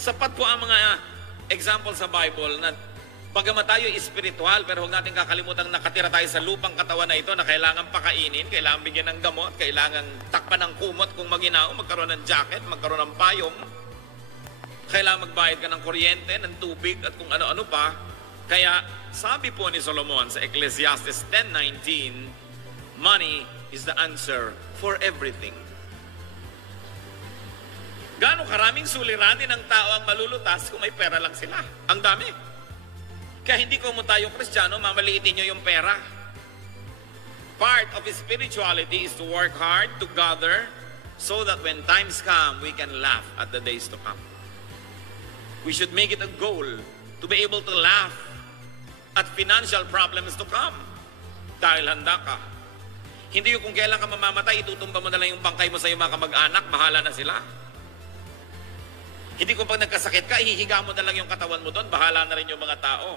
Sapat po ang mga example sa Bible na bagamat tayo espiritual, pero huwag natin kakalimutan nakatira tayo sa lupang katawan na ito na kailangan pakainin, kailangan bigyan ng gamot, kailangan takpan ng kumot kung maginao, magkaroon ng jacket, magkaroon ng payong, kailangan magbayad ka ng kuryente, ng tubig, at kung ano-ano pa. Kaya sabi po ni Solomon sa Ecclesiastes 10:19, money is the answer for everything. Gaano karaming suliranin ng tao ang malulutas kung may pera lang sila? Ang dami. Kaya hindi ko mo tayo Kristiyano, mamaliitin nyo yung pera. Part of spirituality is to work hard, to gather, so that when times come, we can laugh at the days to come. We should make it a goal to be able to laugh at financial problems to come. Dahil handa ka. Hindi yung kung kailan ka mamamatay, itutumba mo na lang yung bangkay mo sa iyong mga kamag-anak, bahala na sila. Hindi kung pag nagkasakit ka, ihihiga mo na lang yung katawan mo doon, bahala na rin yung mga tao.